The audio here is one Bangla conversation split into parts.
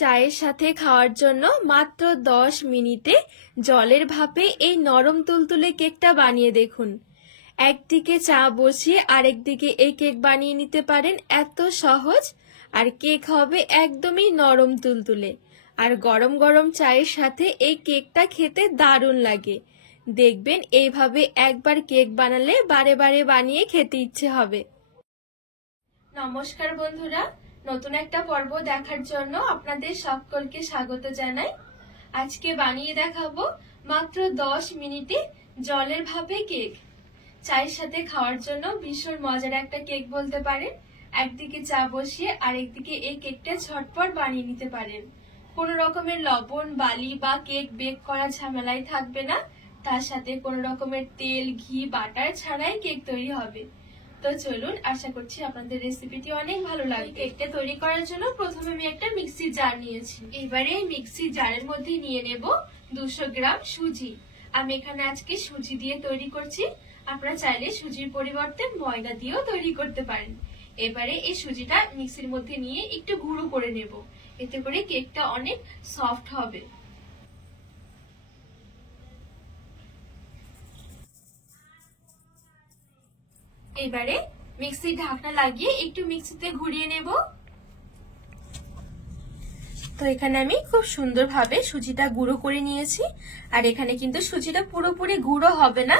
চায়ের সাথে খাওয়ার জন্য মাত্র 10 মিনিটে জলের ভাপে এই নরম তুলতুলে কেকটা বানিয়ে দেখুন। একদিকে চা বসিয়ে আরেকদিকে এই কেক বানিয়ে নিতে পারেন, এত সহজ। আর কেক হবে একদমই নরম তুলতুলে, আর গরম গরম চায়ের সাথে এই কেকটা খেতে দারুণ লাগে। দেখবেন এইভাবে একবার কেক বানালে বারে বারে বানিয়ে খেতে ইচ্ছে হবে। নমস্কার বন্ধুরা, নতুন একটা পর্ব দেখার জন্য আপনাদের সকলকে স্বাগত জানাই। আজকে বানিয়ে দেখাবো মাত্র 10 মিনিটে জলের ভাপে কেক। চায়ের সাথে খাওয়ার জন্য ভীষণ মজার একটা কেক বলতে পারেন। একদিকে চা বসিয়ে আরেকদিকে এই কেকটা ঝটপট বানিয়ে নিতে পারেন। কোনো রকমের লবণ, বালি বা কেক বেক করা ঝামেলাই থাকবে না। তার সাথে কোনো রকমের তেল, ঘি, বাটার ছাড়াই কেক তৈরি হবে। তো চলুন, আশা করছি আপনাদের রেসিপিটি অনেক ভালো লাগবে। কেকটা তৈরি করার জন্য প্রথমে আমি একটা মিক্সির জার নিয়েছি। এবারে এই মিক্সির জারের মধ্যে নিয়ে নেব 200 গ্রাম সুজি। আমি এখানে আজকে সুজি দিয়ে তৈরি করছি। আপনারা চাইলে সুজির পরিবর্তে ময়দা দিয়েও তৈরি করতে পারেন। এবারে এই সুজিটা মিক্সির মধ্যে নিয়ে একটু গুঁড়ো করে নেব, এতে করে কেকটা অনেক সফট হবে। এবারে মিক্সির ঢাকনা লাগিয়ে একটু মিক্সিতে ঘুরিয়ে নেব। তো এখানে আমি খুব সুন্দরভাবে সুজিটা গুঁড়ো করে নিয়েছি। আর এখানে কিন্তু সুজিটা পুরোপুরি গুঁড়ো হবে না,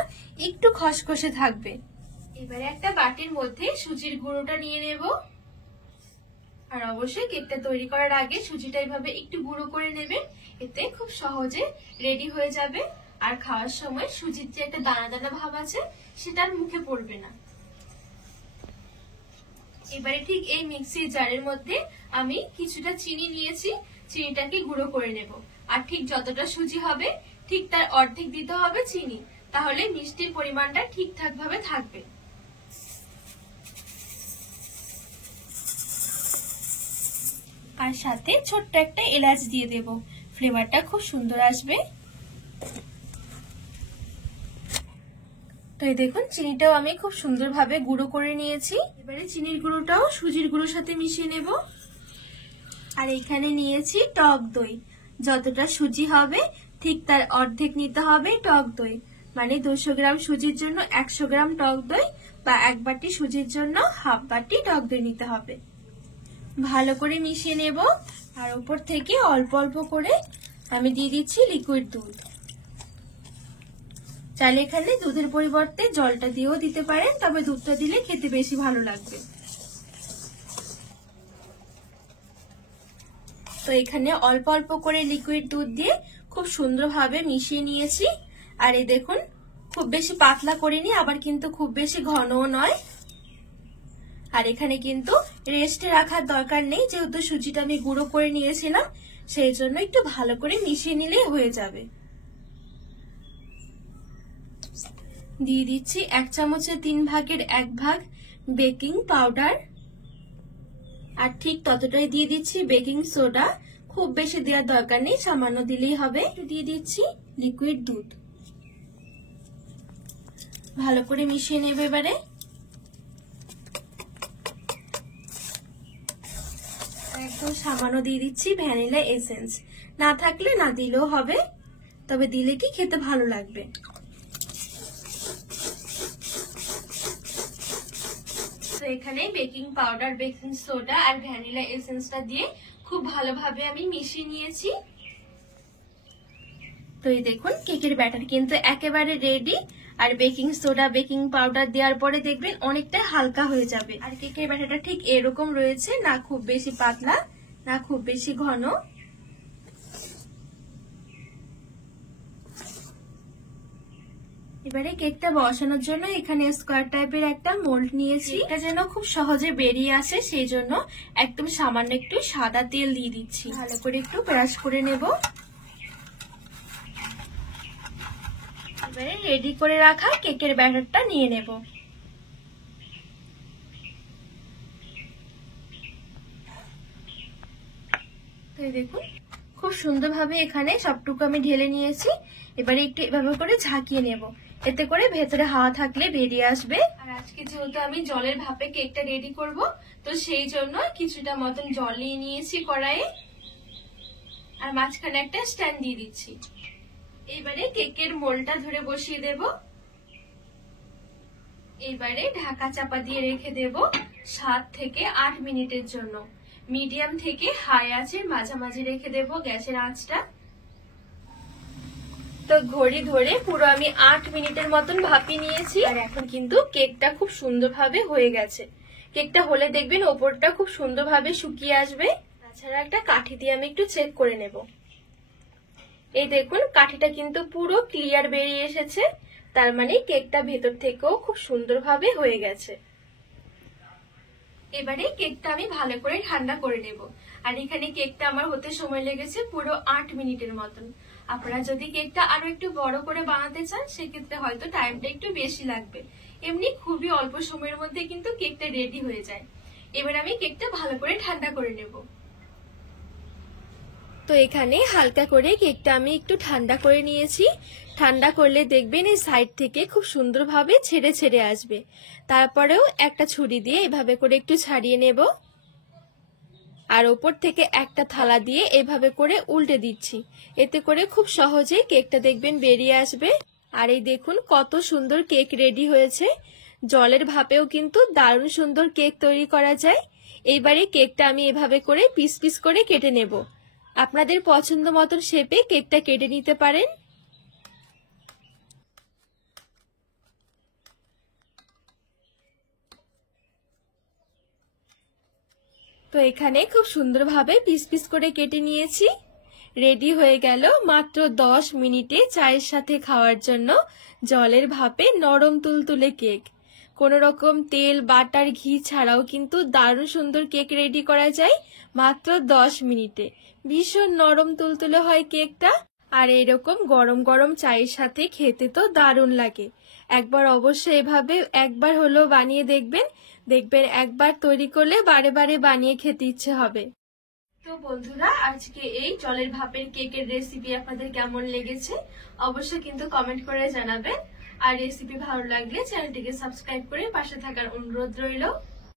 একটু খসখসে থাকবে। এবারে একটা বাটির মধ্যে সুজির গুঁড়োটা নিয়ে নেব। আর অবশ্যই কেকটা তৈরি করার আগে সুজিটা এইভাবে একটু গুঁড়ো করে নেবেন, এতে খুব সহজে রেডি হয়ে যাবে। আর খাওয়ার সময় সুজির যে একটা দানা দানা ভাব আছে সেটা আর মুখে পড়বে না। এবারে ঠিক এই মিক্সির জারের মধ্যে আমি কিছুটা চিনি নিয়েছি, চিনিটাকে গুঁড়ো করে নেব। আর ঠিক যতটা সুজি হবে ঠিক তার অর্ধেক দিতে হবে চিনি, তাহলে মিষ্টির পরিমাণটা ঠিকঠাক ভাবে থাকবে। আর সাথে ছোট্ট একটা এলাচ দিয়ে দেব, ফ্লেভারটা খুব সুন্দর আসবে। তো এই দেখুন, চিনিটাও আমি খুব সুন্দরভাবে গুঁড়ো করে নিয়েছি। এবারে চিনির গুঁড়োটাও সুজির গুঁড়োর সাথে মিশিয়ে নেব। আর এখানে নিয়েছি টক দই। যতটা সুজি হবে ঠিক তার অর্ধেক নিতে হবে টক দই। মানে 200 গ্রাম সুজির জন্য 100 গ্রাম টক দই, বা 1 বাটি সুজির জন্য হাফ বাটি টক দই নিতে হবে। ভালো করে মিশিয়ে নেব। আর উপর থেকে অল্প অল্প করে আমি দিয়ে দিচ্ছি লিকুইড দুধ। চাইলে এখানে দুধের পরিবর্তে জলটা দিয়েও দিতে পারেন, তবে দুধটা দিলে খেতে বেশি ভালো লাগবে। তো এখানে অল্প অল্প করে লিকুইড দুধ দিয়ে খুব সুন্দরভাবে মিশিয়ে নিয়েছি। আর এই দেখুন, খুব বেশি পাতলা করিনি, আবার কিন্তু খুব বেশি ঘনও নয়। আর এখানে কিন্তু রেস্টে রাখার দরকার নেই, যেহেতু সুজিটা আমি গুঁড়ো করে নিয়েছিলাম, সেই জন্য একটু ভালো করে মিশিয়ে নিলেই হয়ে যাবে। দিয়ে দিচ্ছি 1 চামচের 3 ভাগের 1 ভাগ বেকিং পাউডার। আর ঠিক ততটাই দিয়ে দিচ্ছি বেকিং সোডা। খুব বেশি দেওয়ার দরকার নেই, সামান্য দিলেই হবে। দিয়ে দিচ্ছি লিকুইড দুধ। ভালো করে মিশিয়ে নেবে। এবারে একদম সামান্য দিয়ে দিচ্ছি ভ্যানিলা এসেন্স। না থাকলে না দিলেও হবে, তবে দিলে কি খেতে ভালো লাগবে। তো এখানে বেকিং পাউডার, বেকিং সোডা আর ভ্যানিলা এসেন্সটা দিয়ে খুব ভালোভাবে আমি মিশিয়ে নিয়েছি। তো এই দেখুন, কেকের ব্যাটার কিন্তু একেবারে রেডি। আর বেকিং সোডা, বেকিং পাউডার দেওয়ার পরে দেখবেন অনেকটা হালকা হয়ে যাবে। আর কেকের ব্যাটারটা ঠিক এরকম রয়েছে, না খুব বেশি পাতলা না খুব বেশি ঘন। এবারে কেকটা বসানোর জন্য এখানে স্কোয়ার টাইপের একটা মোল্ড নিয়েছি। এটা যেন খুব সহজে বেরিয়ে আসে, সেই জন্য একদম সামান্য একটু সাদা তেল দিয়ে দিচ্ছি। ভালো করে একটু ব্রাশ করে নেব। এবারে রেডি করে রাখা কেকের ব্যাটারটা নিয়ে নেব। তো দেখুন, খুব সুন্দরভাবে এখানে সবটুকু আমি ঢেলে নিয়েছি। এবারে একটু এভাবে করে ঝাঁকিয়ে নেব, এতে করে ভেতরে হাওয়া থাকলে বেরিয়ে আসবে। আর আজকে যেহেতু আমি জলের ভাপে কেকটা রেডি করব, তো সেই জন্য কিছুটা মতন জল নিয়ে নিয়েছি কড়াইয়ে। আর মাঝখানে একটা স্ট্যান্ড দিয়ে দিচ্ছি। এবারে কেকের মোলটা ধরে বসিয়ে দেব। এবারে ঢাকা চাপা দিয়ে রেখে দেব 7 থেকে 8 মিনিটের জন্য। মিডিয়াম থেকে হাই আঁচের মাঝামাঝি রেখে দেব গ্যাসের আঁচটা। তো ঘড়ি ধরে পুরো আমি 8 মিনিটের মতন ভাপিয়ে নিয়েছি। আর এখন কিন্তু কেকটা খুব সুন্দরভাবে হয়ে গেছে। কেকটা হলে দেখবেন ওপরটা খুব সুন্দরভাবে শুকিয়ে আসবে। তাছাড়া একটা কাঠি দিয়ে আমি একটু চেক করে নেব। এই দেখুন কাঠিটা কিন্তু পুরো ক্লিয়ার বেরিয়ে এসেছে, তার মানে কেকটা ভেতর থেকেও খুব সুন্দরভাবে হয়ে গেছে। এবারে কেকটা আমি ভালো করে ঠান্ডা করে নেব। আর এখানে কেকটা আমার হতে সময় লেগেছে পুরো 8 মিনিটের মতন। আপনারা যদি কেকটা আরো একটু বড় করে বানাতে চান সেক্ষেত্রে হয়তো টাইমটা একটু বেশি লাগবে। এমনি খুবই অল্প সময়ের মধ্যে কিন্তু কেকটা রেডি হয়ে যায়। এবার আমি কেকটা ভালো করে ঠান্ডা করে নেব। তো এখানে হালকা করে কেকটা আমি একটু ঠান্ডা করে নিয়েছি। ঠান্ডা করলে দেখবেন এই সাইড থেকে খুব সুন্দরভাবে ছেড়ে ছেড়ে আসবে। তারপরেও একটা ছুরি দিয়ে এভাবে করে একটু ছাড়িয়ে নেব। আর ওপর থেকে একটা থালা দিয়ে এভাবে করে উল্টে দিচ্ছি। এতে করে খুব সহজে কেকটা দেখবেন বেরিয়ে আসবে। আর এই দেখুন কত সুন্দর কেক রেডি হয়েছে। জলের ভাপেও কিন্তু দারুণ সুন্দর কেক তৈরি করা যায়। এইবারে কেকটা আমি এভাবে করে পিস পিস করে কেটে নেব। আপনাদের পছন্দ মতন শেপে কেকটা কেটে নিতে পারেন। তো এখানে খুব সুন্দরভাবে পিস পিস করে কেটে নিয়েছি। রেডি হয়ে গেল মাত্র 10 মিনিটে চায়ের সাথে খাওয়ার জন্য জলের ভাপে নরম তুলতুলে কেক। কোনো রকম তেল বাটার ঘি ছাড়াও কিন্তু দারুণ সুন্দর কেক রেডি করা যায় মাত্র 10 মিনিটে। ভীষণ নরম তুলতুলে হয় কেকটা। আর এরকম গরম গরম চায়ের সাথে খেতে তো দারুণ লাগে। একবার অবশ্যই এভাবে একবার হলেও বানিয়ে দেখবেন। দেখবেন একবার তৈরি করলে বারে বারে বানিয়ে খেতে ইচ্ছে হবে। তো বন্ধুরা আজকে এই জলের ভাপের কেকের রেসিপি আপনাদের কেমন লেগেছে অবশ্যই কিন্তু কমেন্ট করে জানাবেন। আর রেসিপি ভালো লাগলে চ্যানেলটিকে সাবস্ক্রাইব করে পাশে থাকার অনুরোধ রইল।